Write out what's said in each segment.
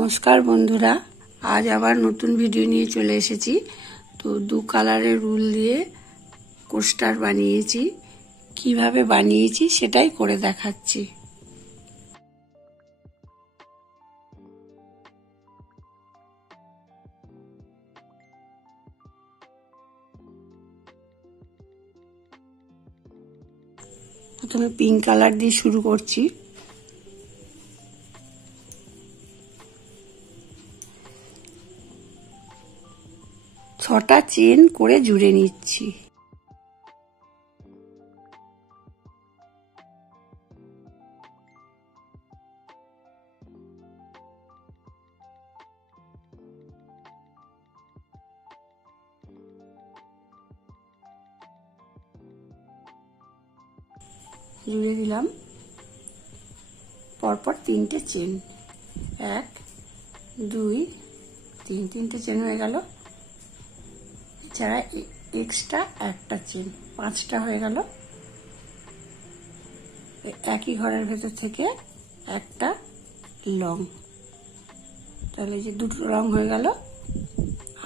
নমস্কার বন্ধুরা, আজ আবার নতুন ভিডিও নিয়ে চলে এসেছি। তো দু কালারের উল দিয়ে কোস্টার বানিয়েছি। কিভাবে বানিয়েছি সেটাই করে দেখাচ্ছি। প্রথমে পিঙ্ক কালার দিয়ে শুরু করছি। ছটা চেন করে জুড়ে নিচ্ছি। জুড়ে দিলাম পরপর তিনটে চেন, 1 2 3, তিনটে চেন হয়ে গেল। এছাড়া এক্সট্রা একটা চেন, 5টা হয়ে গেল। একই ঘরের ভেতর থেকে একটা লং, তাহলে যে দুটো লং হয়ে গেল।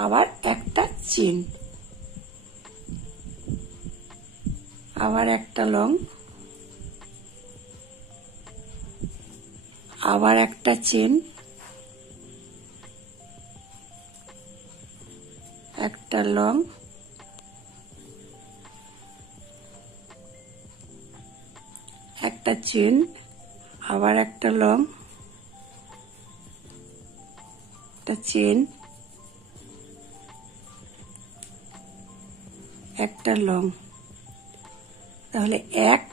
আবার একটা চেন, আবার একটা লং, আবার একটা চেন, একটা লং, একটা চেন, আবার একটা লং, একটা চেন, একটা লং। তাহলে 1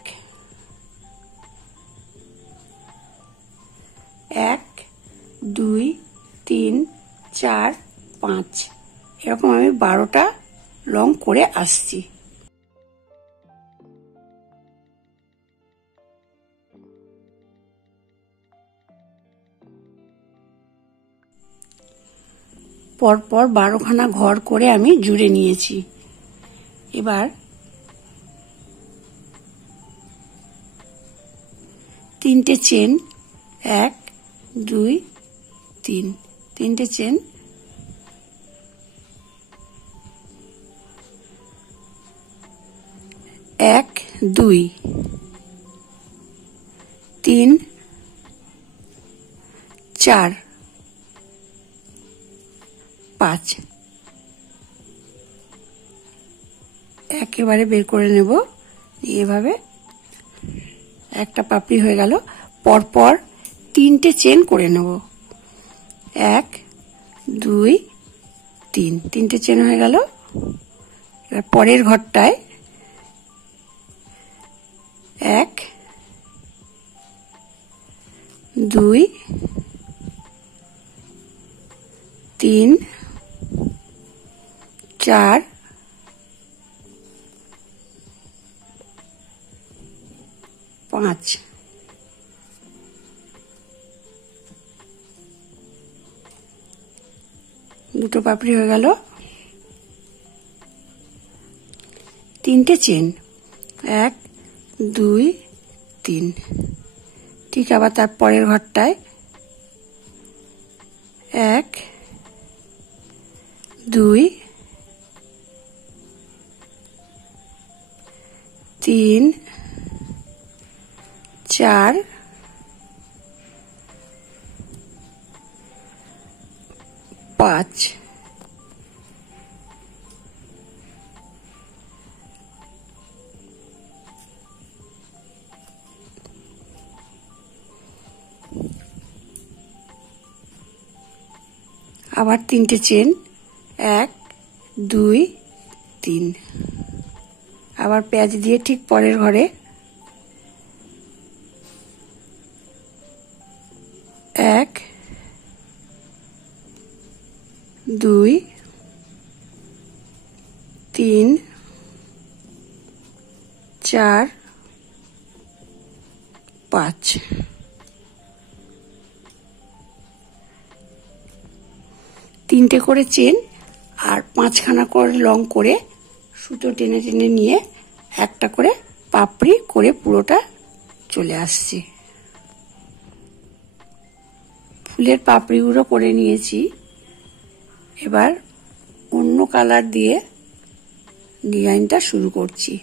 2 3 4 5 এরকম আমি 12টা লং করে আসছি। পরপর 12খানা ঘর করে আমি জুড়ে নিয়েছি। এবার তিনটে চেন, 1 2 3, তিনটে চেন, এক 2 3 4 5 একেবারে বের করে নেব। এভাবে একটা পাপড়ি হয়ে গেল। পরপর তিনটে চেন করে নেব, 1 2 3, তিনটে চেন হয়ে গেল। এবার পরের ঘরটায় 1 2 3 4 5, দুটো পাপড়ি হয়ে গেল। তিনটে চেন, 1 2 3, ঠিক আবার তার পরের ঘরটায় 1 2 3 4 5, আবার তিনটে চেন, 1 2 3, আবার প্যাচ দিয়ে ঠিক পরের ঘরে 1 2 3 4 5, তিনটে করে চেন আর 5খানা করে লং করে সুতো টেনে টেনে নিয়ে একটা করে পাপড়ি করে পুরোটা চলে আসছে। ফুলের পাপড়িগুলো করে নিয়েছি। এবার অন্য কালার দিয়ে ডিজাইনটা শুরু করছি।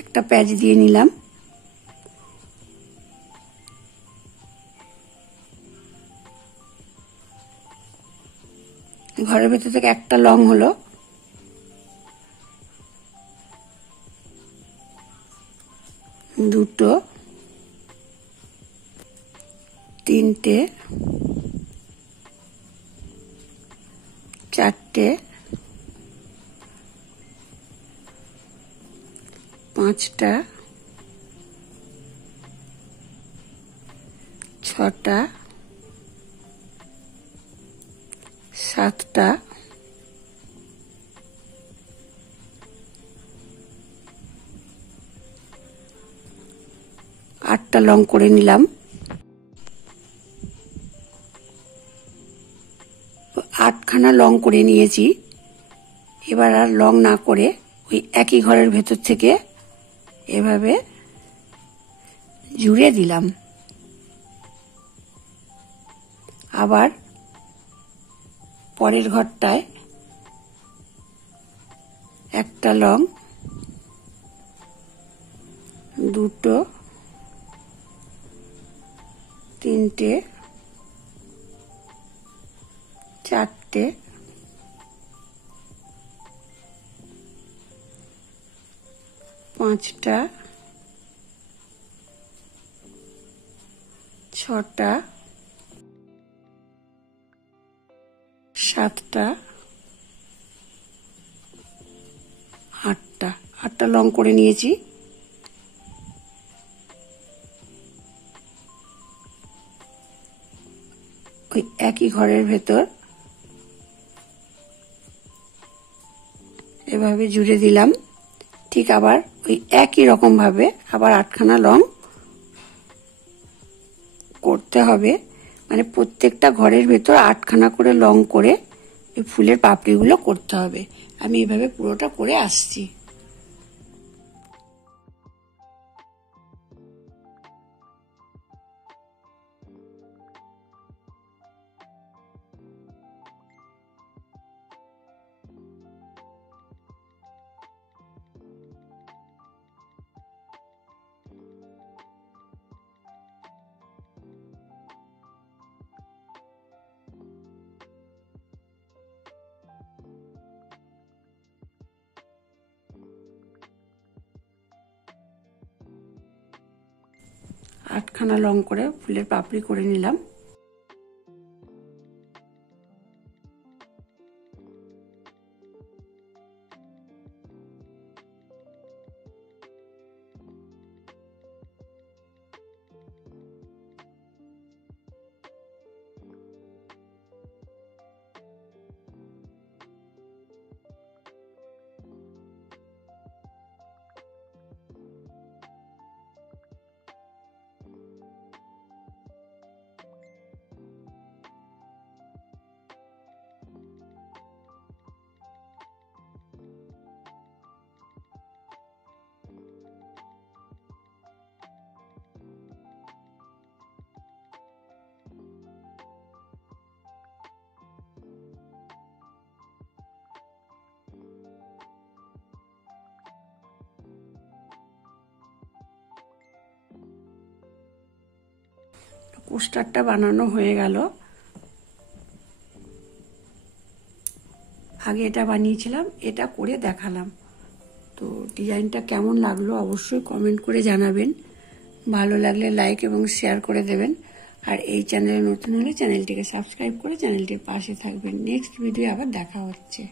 একটা প্যাচ দিয়ে নিলাম। ঘরের ভেতর থেকে একটা লং হলো। দুটো, তিনটে, চারটে, পাঁচটা, ছটা, সাতটা, আটটা লং করে নিলাম। আটখানা লং করে নিয়েছি। এবার আর লং না করে ওই একই ঘরের ভেতর থেকে এভাবে জুড়ে দিলাম। আবার পরের ঘরটায় একটা লং, দুটো, তিনটে, চারটে, পাঁচটা, ছটা, সাতটা, আটটা লং করে নিয়েছি। ওই একই ঘরের ভেতর এভাবে জুড়ে দিলাম। ঠিক আবার ওই একই রকম ভাবে আবার আটখানা লং করতে হবে। মানে প্রত্যেকটা ঘরের ভেতর আটখানা করে লং করে এই ফুলের পাপড়িগুলো করতে হবে। আমি এইভাবে পুরোটা করে আসছি। আটখানা লং করে ফুলের পাপড়ি করে নিলাম। কোস্টারটা বানানো হয়ে গেল। আগে এটা বানিয়েছিলাম, এটা করে দেখালাম। তো ডিজাইনটা কেমন লাগলো অবশ্যই কমেন্ট করে জানাবেন। ভালো লাগলে লাইক এবং শেয়ার করে দেবেন। আর এই চ্যানেলে নতুন হলে চ্যানেলটিকে সাবস্ক্রাইব করে চ্যানেলটির পাশে থাকবেন। নেক্সট ভিডিও আবার দেখা হচ্ছে।